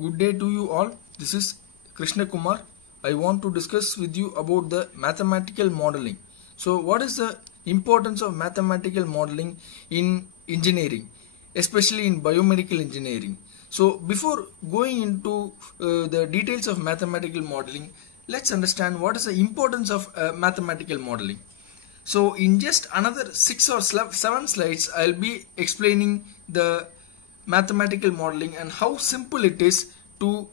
Good day to you all. This is Krishna Kumar. I want to discuss with you about the mathematical modeling. So what is the importance of mathematical modeling in engineering, especially in biomedical engineering? So before going into the details of mathematical modeling, let's understand what is the importance of mathematical modeling. So in just another 6 or 7 slides, I'll be explaining the mathematical modeling and how simple it is to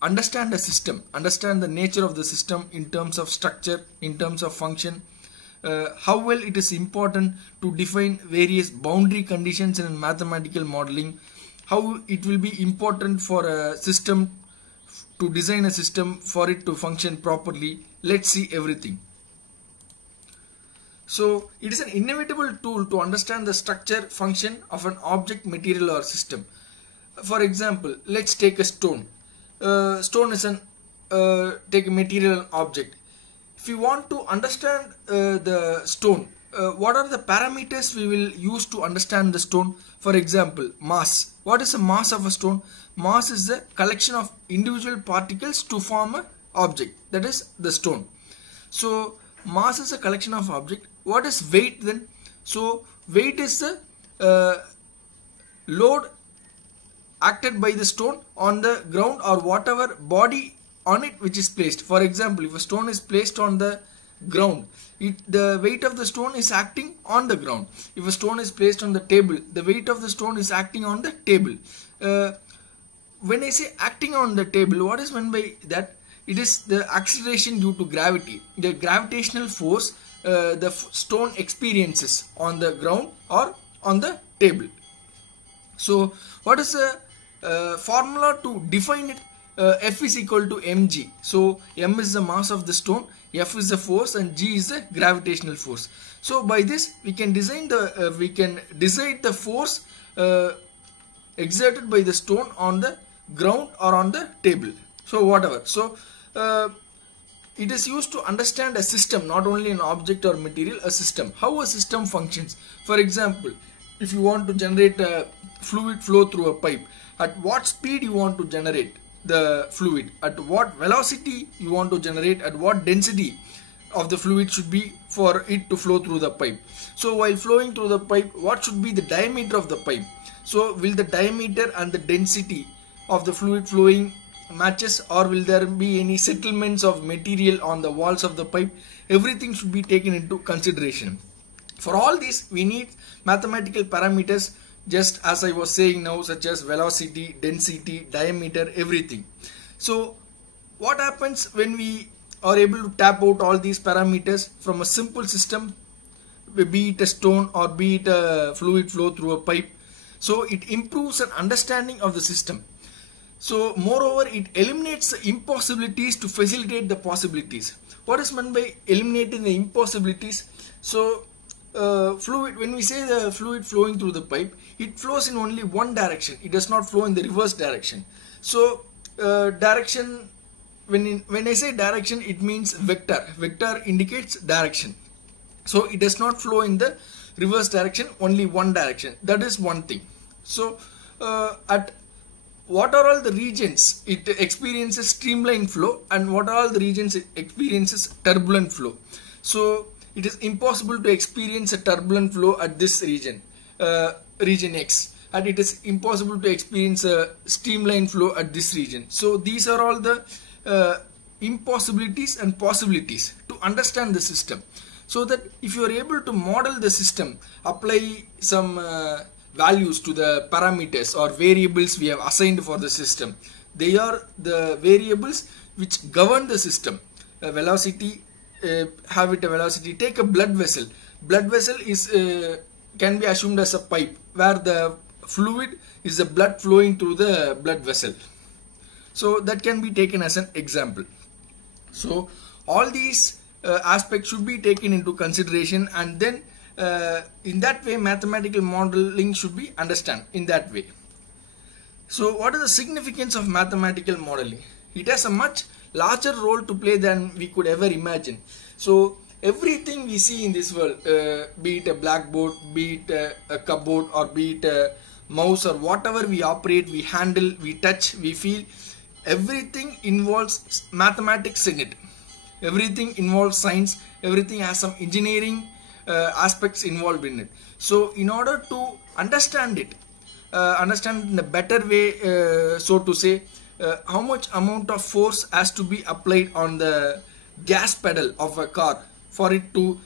understand a system, understand the nature of the system in terms of structure, in terms of function, how well it is important to define various boundary conditions in mathematical modeling, how it will be important for a system to design a system for it to function properly. Let's see everything. So it is an inevitable tool to understand the structure function of an object, material or system. For example, let's take a stone. Stone is take a material object. If you want to understand the stone, what are the parameters we will use to understand the stone? For example, mass. What is the mass of a stone? Mass is the collection of individual particles to form an object, that is the stone. So mass is a collection of object. What is weight then? So weight is the load acted by the stone on the ground or whatever body on it which is placed. For example, if a stone is placed on the ground, the weight of the stone is acting on the ground. If a stone is placed on the table, the weight of the stone is acting on the table. When I say acting on the table, what is meant by that? It is the acceleration due to gravity, the gravitational force the stone experiences on the ground or on the table. So what is the formula to define it? F is equal to mg. So m is the mass of the stone, F is the force, and g is the gravitational force. So by this we can design the decide the force exerted by the stone on the ground or on the table. So whatever. So it is used to understand a system, not only an object or material, a system. How a system functions. For example, if you want to generate a fluid flow through a pipe, at what speed you want to generate the fluid, at what velocity you want to generate, at what density of the fluid should be for it to flow through the pipe. So while flowing through the pipe, what should be the diameter of the pipe? So will the diameter and the density of the fluid flowing matches, or will there be any settlements of material on the walls of the pipe? Everything should be taken into consideration. For all this we need mathematical parameters, just as I was saying now, such as velocity, density, diameter, everything. So what happens when we are able to tap out all these parameters from a simple system, be it a stone or be it a fluid flow through a pipe? So it improves an understanding of the system. So moreover, it eliminates the impossibilities to facilitate the possibilities. What is meant by eliminating the impossibilities? So fluid, when we say the fluid flowing through the pipe, it flows in only one direction. It does not flow in the reverse direction. So direction, when I say direction, it means vector. Vector indicates direction. So it does not flow in the reverse direction, only one direction. That is one thing. So at what are all the regions it experiences streamline flow, and what are all the regions it experiences turbulent flow? So it is impossible to experience a turbulent flow at this region, region X, and it is impossible to experience a streamline flow at this region. So these are all the impossibilities and possibilities to understand the system, so that if you are able to model the system, apply some values to the parameters or variables we have assigned for the system. They are the variables which govern the system. Velocity, have it a velocity. Take a blood vessel. Blood vessel is can be assumed as a pipe where the fluid is the blood flowing through the blood vessel. So that can be taken as an example. So all these aspects should be taken into consideration, and then in that way mathematical modeling should be understood in that way. So what is the significance of mathematical modeling? It has a much larger role to play than we could ever imagine. So everything we see in this world, be it a blackboard, be it a cupboard, or be it a mouse or whatever we operate, we handle, we touch, we feel, everything involves mathematics in it. Everything involves science, everything has some engineering aspects involved in it. So in order to understand it, understand in a better way, so to say, how much amount of force has to be applied on the gas pedal of a car for it to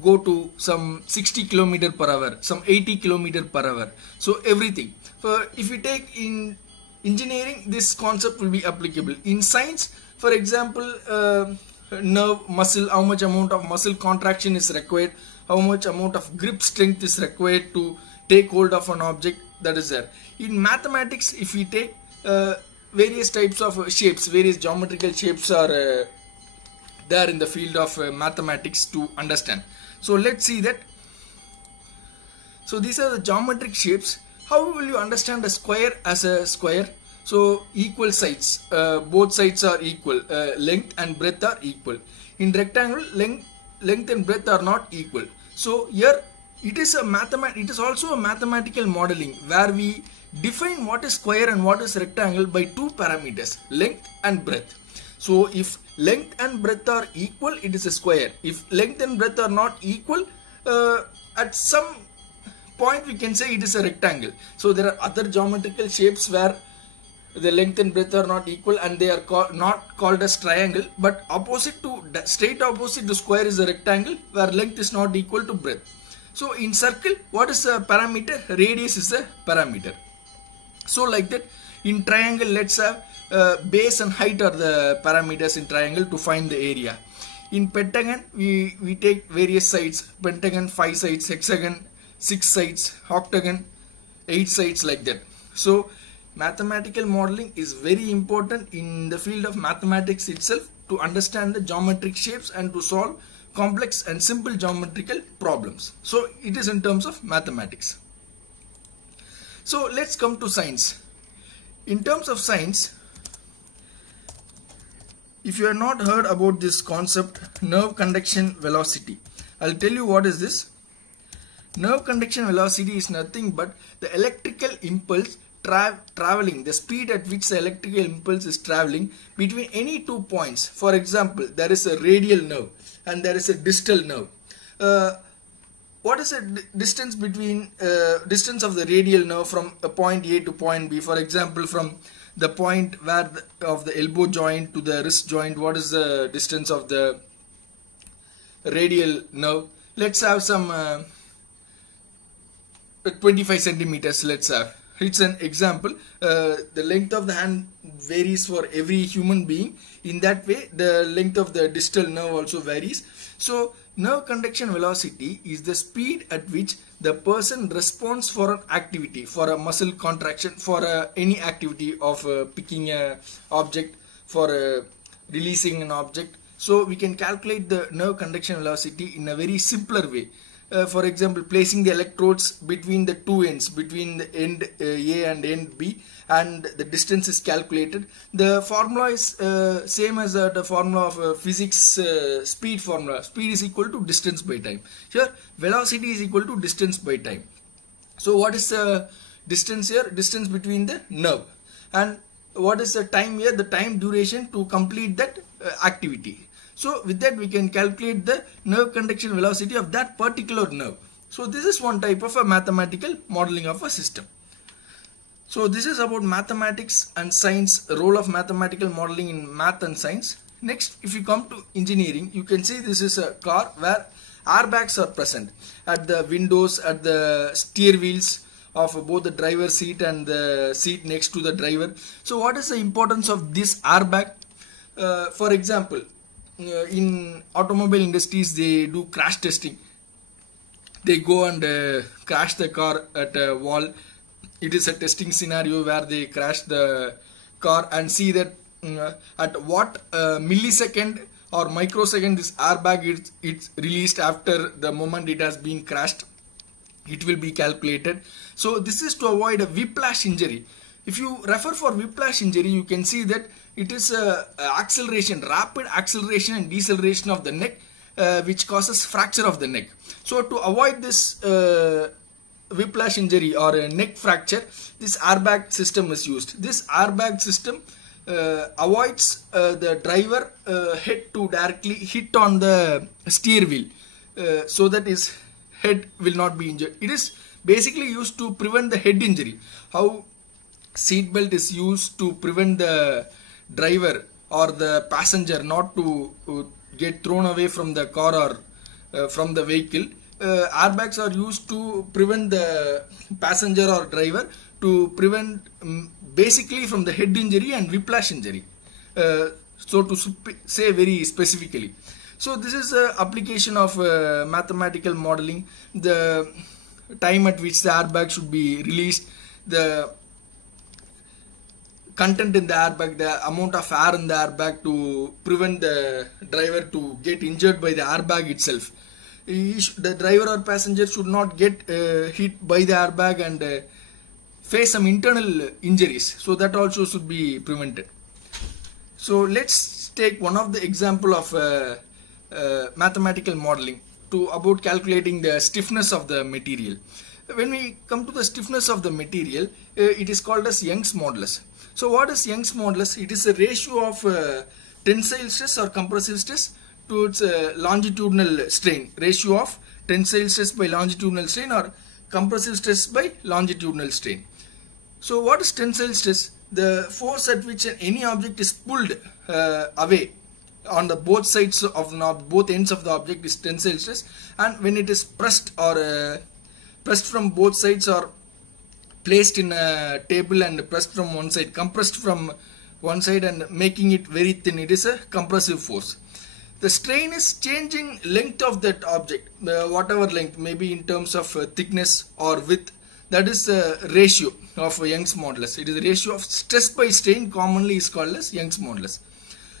go to some 60 km per hour, some 80 km per hour. So everything. So if you take in engineering, this concept will be applicable. In science, for example, nerve, muscle, how much amount of muscle contraction is required, how much amount of grip strength is required to take hold of an object, that is there. In mathematics, if we take various types of shapes, various geometrical shapes are there in the field of mathematics to understand. So let's see that. So these are the geometric shapes. How will you understand a square as a square? So equal sides, both sides are equal, length and breadth are equal. In rectangle, length and breadth are not equal. So here it is also a mathematical modeling where we define what is square and what is rectangle by two parameters, length and breadth. So if length and breadth are equal, it is a square. If length and breadth are not equal, at some point we can say it is a rectangle. So there are other geometrical shapes where the length and breadth are not equal and they are not called as triangle, but straight opposite to square is a rectangle where length is not equal to breadth. So in circle, what is a parameter? Radius is a parameter. So like that, in triangle, let's have base and height are the parameters in triangle to find the area. In pentagon, we take various sides, pentagon 5 sides, hexagon 6 sides, octagon 8 sides, like that. So mathematical modeling is very important in the field of mathematics itself to understand the geometric shapes and to solve complex and simple geometrical problems. So it is in terms of mathematics. So let's come to science. In terms of science, if you have not heard about this concept, nerve conduction velocity, I'll tell you what is this. Nerve conduction velocity is nothing but the electrical impulse traveling, the speed at which the electrical impulse is traveling between any 2 points. For example, there is a radial nerve and there is a distal nerve. What is the distance between distance of the radial nerve from a point A to point B? For example, from the point where of the elbow joint to the wrist joint, what is the distance of the radial nerve? Let's have some 25 centimeters. Let's have. It's an example. The length of the hand varies for every human being. In that way, the length of the distal nerve also varies. So nerve conduction velocity is the speed at which the person responds for an activity, for a muscle contraction, for any activity of picking an object, for releasing an object. So we can calculate the nerve conduction velocity in a very simpler way. For example, placing the electrodes between the two ends, between the end A and end B, and the distance is calculated. The formula is same as the formula of physics speed formula. Speed is equal to distance by time. Here, velocity is equal to distance by time. So what is the distance here? Distance between the nerve. And what is the time here? The time duration to complete that activity. So with that we can calculate the nerve conduction velocity of that particular nerve. So this is one type of a mathematical modeling of a system. So this is about mathematics and science, role of mathematical modeling in math and science. Next, if you come to engineering, you can see this is a car where airbags are present at the windows, at the steer wheels of both the driver seat and the seat next to the driver. So what is the importance of this airbag? For example, in automobile industries, they do crash testing. They go and crash the car at a wall. It is a testing scenario where they crash the car and see that at what millisecond or microsecond this airbag it's released after the moment it has been crashed. It will be calculated. So this is to avoid a whiplash injury. If you refer for whiplash injury, you can see that it is acceleration, rapid acceleration and deceleration of the neck, which causes fracture of the neck. So to avoid this whiplash injury or a neck fracture, this airbag system is used. This airbag system avoids the driver head to directly hit on the steer wheel, so that his head will not be injured. It is basically used to prevent the head injury. How seat belt is used to prevent the driver or the passenger not to get thrown away from the car or from the vehicle. Airbags are used to prevent the passenger or driver, to prevent basically from the head injury and whiplash injury, so to say very specifically. So this is a application of mathematical modeling, the time at which the airbag should be released, the content in the airbag, the amount of air in the airbag to prevent the driver to get injured by the airbag itself. The driver or passenger should not get hit by the airbag and face some internal injuries, so that also should be prevented. So let's take one of the example of mathematical modeling about calculating the stiffness of the material. When we come to the stiffness of the material, it is called as Young's modulus. So what is Young's modulus? It is a ratio of tensile stress or compressive stress to its longitudinal strain, ratio of tensile stress by longitudinal strain or compressive stress by longitudinal strain. So what is tensile stress? The force at which any object is pulled away on the both sides of the both ends of the object is tensile stress, and when it is pressed or pressed from both sides or placed in a table and pressed from one side, compressed from one side and making it very thin, it is a compressive force. The strain is changing length of that object, whatever length, maybe in terms of thickness or width. That is the ratio of Young's modulus. It is a ratio of stress by strain, commonly is called as Young's modulus.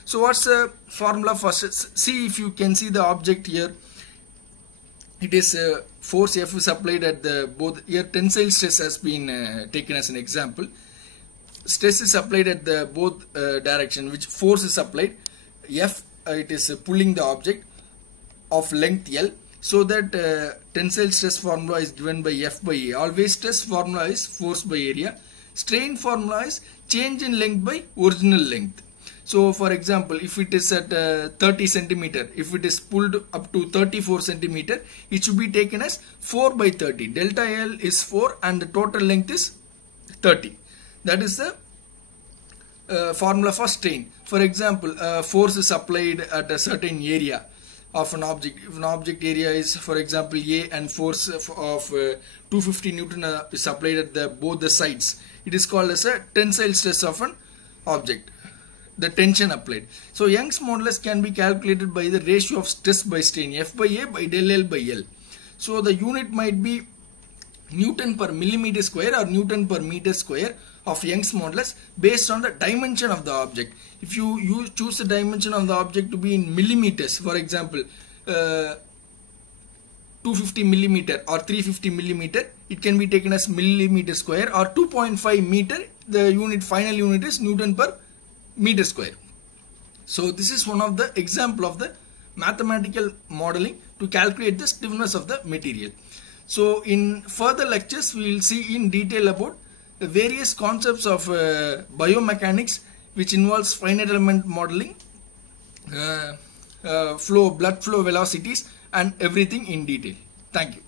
So what's the formula for stress? See, if you can see the object here, it is force F is applied at the both, here tensile stress has been taken as an example. Stress is applied at the both direction, which force is applied. F, it is pulling the object of length L, so that tensile stress formula is given by F by A. Always stress formula is force by area. Strain formula is change in length by original length. So for example, if it is at 30 centimeter, if it is pulled up to 34 centimeter, it should be taken as 4 by 30. Delta L is 4 and the total length is 30. That is the formula for strain. For example, force is applied at a certain area of an object. If an object area is, for example, A, and force of 250 Newton is applied at both the sides, it is called as a tensile stress of an object, the tension applied. So Young's modulus can be calculated by the ratio of stress by strain, F by A by del L by L. So the unit might be Newton per millimeter square or Newton per meter square of Young's modulus based on the dimension of the object. If you choose the dimension of the object to be in millimeters, for example 250 millimeter or 350 millimeter, it can be taken as millimeter square, or 2.5 meter, the final unit is Newton per meter square. So this is one of the example of the mathematical modeling to calculate the stiffness of the material. So in further lectures we will see in detail about the various concepts of biomechanics, which involves finite element modeling, blood flow velocities and everything in detail. Thank you.